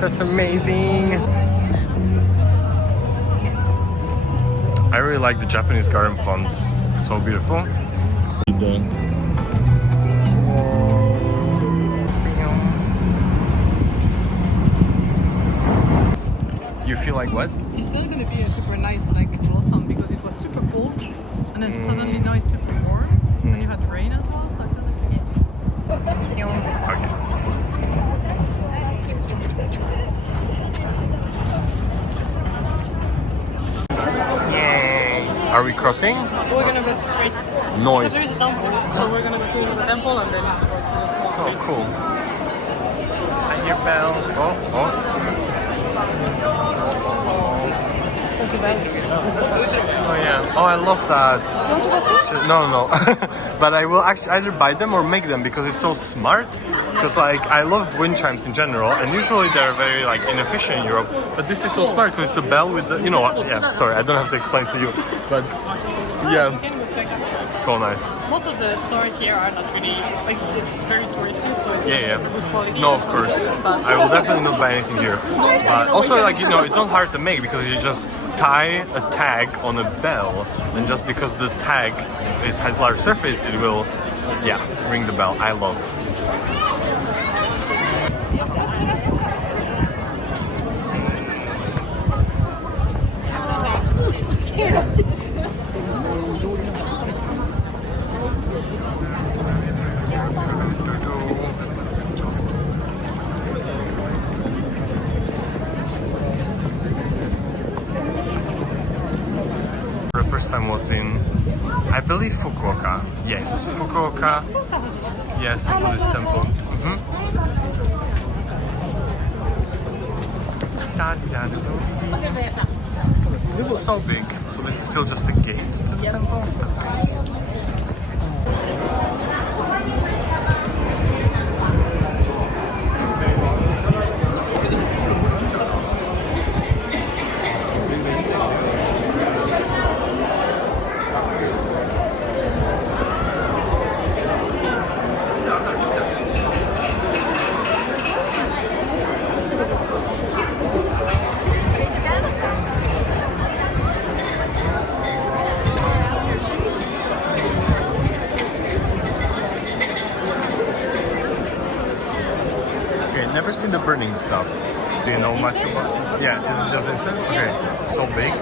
That's amazing. I really like the Japanese garden ponds. So beautiful. You feel like what? It's not going to be a super nice like blossom because it was super cold and then suddenly now it's super warm and you had rain as well, so I feel like it's... Yay! Are we crossing? We're going to go straight. Noise. There is a temple, so we're going to go to the temple and then go to the small street. Oh, cool. I hear bells. Oh. Thank you, guys. Oh yeah. Oh, I love that. You want to go see? No. But I will actually either buy them or make them because it's so smart. Because like I love wind chimes in general, and usually they're very like inefficient in Europe. But this is so smart because it's a bell with the, you know what? Yeah. Sorry, I don't have to explain to you. But yeah, so nice. Most of the stores here are not really like it's very touristy, so it's Yeah. good quality. No, of course. I will definitely not buy anything here. But also, like, you know, it's not hard to make because you just tie a tag on a bell, and just because the tag has large surface, it will, yeah, ring the bell. I love. First time was in, I believe, Fukuoka. Yes, Fukuoka. Yes, a Buddhist temple. So big. So this is still just the gate to the temple. That's crazy. Never seen the burning stuff. Do you know much about it? Yeah, this is just incense? Okay, it's so big.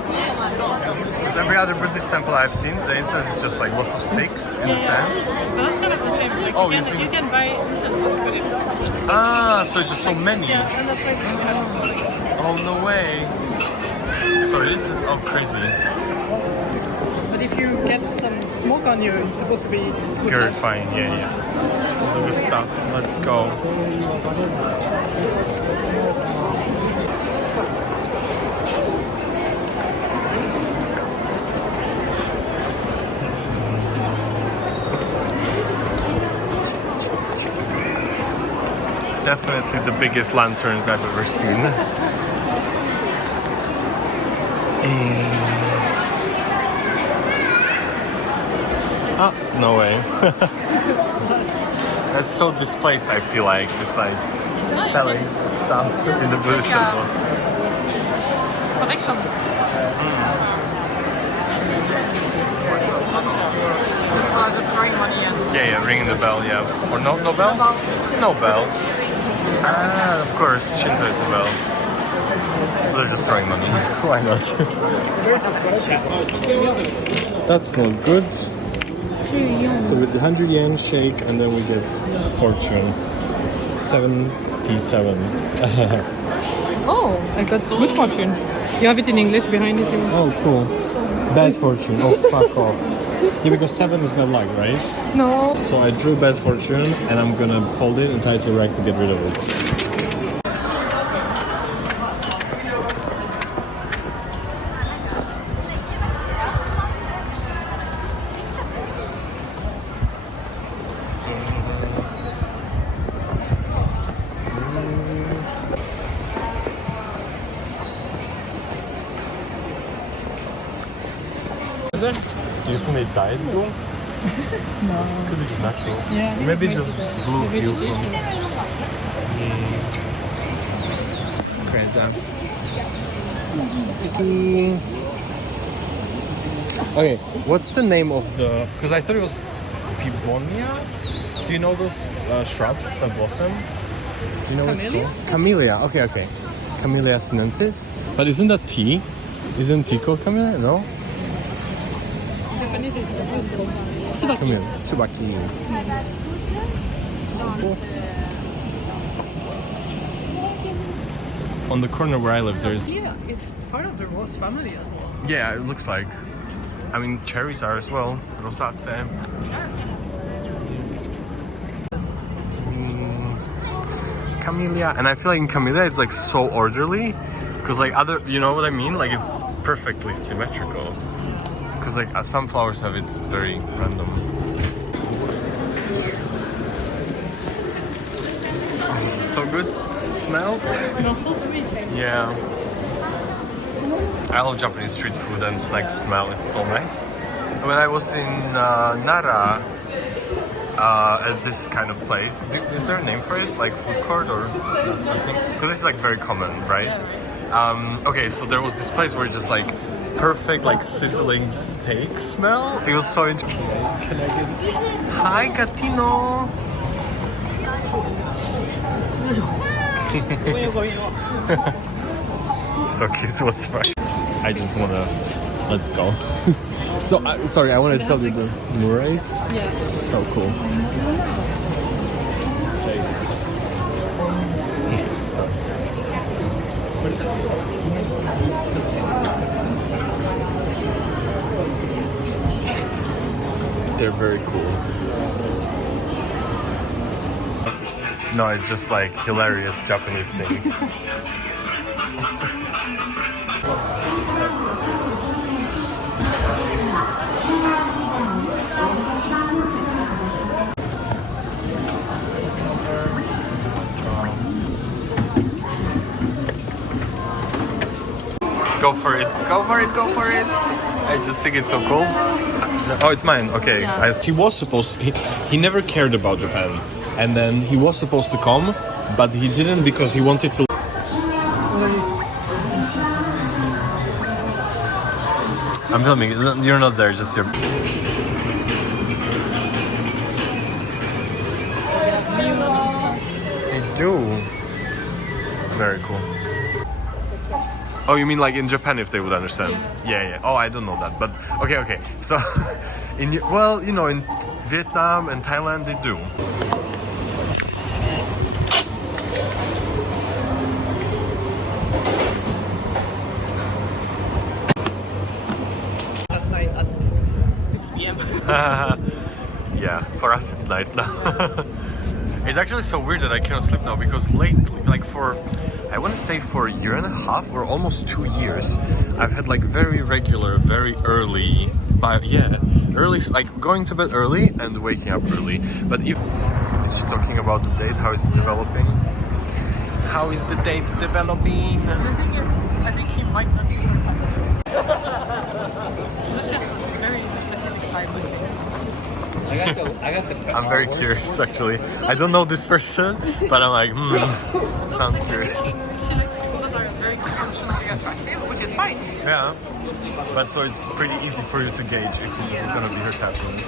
Because every other Buddhist temple I've seen, the incense is just like lots of sticks in the sand. But that's kind of the same. Like Oh, you can buy incense and put it. Ah, so it's just so many. Yeah, and that's why we have Oh, no way. Sorry, this is crazy. But if you get some smoke on you, it's supposed to be Purifying, yeah. All the good stuff. Let's go. Definitely the biggest lanterns I've ever seen. Oh, no way. That's so displaced, I feel like. It's like selling stuff in the Buddhist temple. collection. Just throwing money in. Yeah, ringing the bell, yeah. Or no bell? No bell. Ah, of course, Shinto is the bell. So they're just throwing money. Why not? That's not good. So with the 100 yen shake, and then we get fortune. 77. Oh, I got good fortune. You have it in English behind it. Oh, cool. Bad fortune. Oh, fuck off. Yeah, because 7 is bad luck, right? No. So I drew bad fortune, and I'm gonna fold it and tie it to the rack to get rid of it. Is there? Do you think they died though? No. Could be just natural. Yeah. Maybe just blue fuel. impresa. Okay, what's the name of the... Because I thought it was Pivonia. Do you know those shrubs that blossom? Do you know what it's Camellia? called? Camellia, okay. Camellia sinensis. But isn't that tea? Isn't tea called camellia? No? Japanese is Camellia. Tsubaki. On the corner where I live, there's... Yeah, it's part of the rose family as well. Yeah, it looks like. I mean, cherries are as well. Rosace. Camellia. And I feel like in Camellia it's like so orderly. Because like other, you know what I mean? Like it's perfectly symmetrical. Because like some flowers have it very random. Oh, so good. Smell? It smells so sweet. Yeah. I love Japanese street food and snack smell. It's so nice. When I was in Nara, at this kind of place, is there a name for it? Like food court or something? Because it's like very common, right? Okay, so there was this place where it's just like perfect, like sizzling steak smell. It was so interesting. Can I get... Hi, Gatino. So cute. What's the fuck? I just wanna... Let's go. So, sorry, I wanted to tell you the murrays. Yeah. So cool. Jades. They're very cool. No, it's just like hilarious Japanese things. Go for it. Go for it. Go for it. I just think it's so cool. Oh, it's mine. Okay. Yeah. He was supposed to, he never cared about Japan. And then he was supposed to come, but he didn't because he wanted to... I'm filming. You're not there, just your... They do. It's very cool. Oh, you mean like in Japan if they would understand? Yeah. Oh, I don't know that, but okay. So, well, you know, in Vietnam and Thailand they do. At night at 6 p.m. Yeah, for us it's night now. It's actually so weird that I cannot sleep now because lately, like for, I want to say for a year and a half or almost 2 years, I've had like very regular, very early, early, like going to bed early and waking up early. But is she talking about the date? How is it developing? How is the date developing? The thing is, I think he might not be. That's just a very specific type of thing. I got the I'm very curious actually. I don't know this person, but I'm like, sounds curious. She likes people that are very functionally attractive, which is fine. Yeah, but so it's pretty easy for you to gauge if you're gonna be her captain.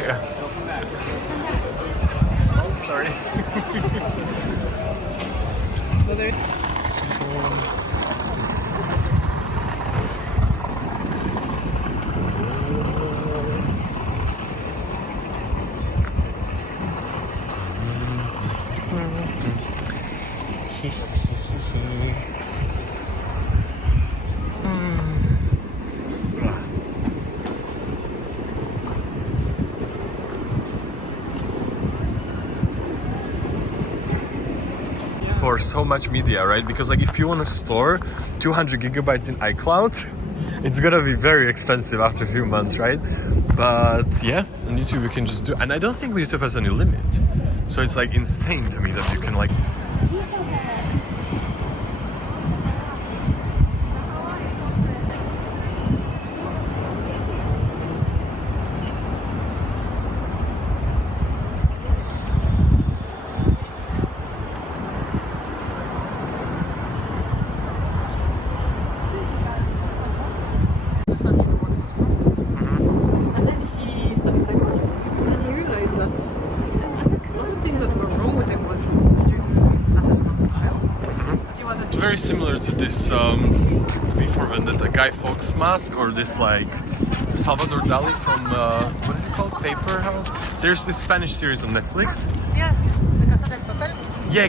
Yeah. Sorry. But there's for so much media, right? Because like if you want to store 200 gigabytes in iCloud, it's gonna be very expensive after a few months, right? But yeah, on YouTube you can just do, and I don't think YouTube has any limit. So it's like insane to me that you can like... very similar to this V for Vendetta Guy Fawkes mask, or this like Salvador Dali from what is it called? Paper House. There's this Spanish series on Netflix. Yeah, La Casa del Papel. Yeah.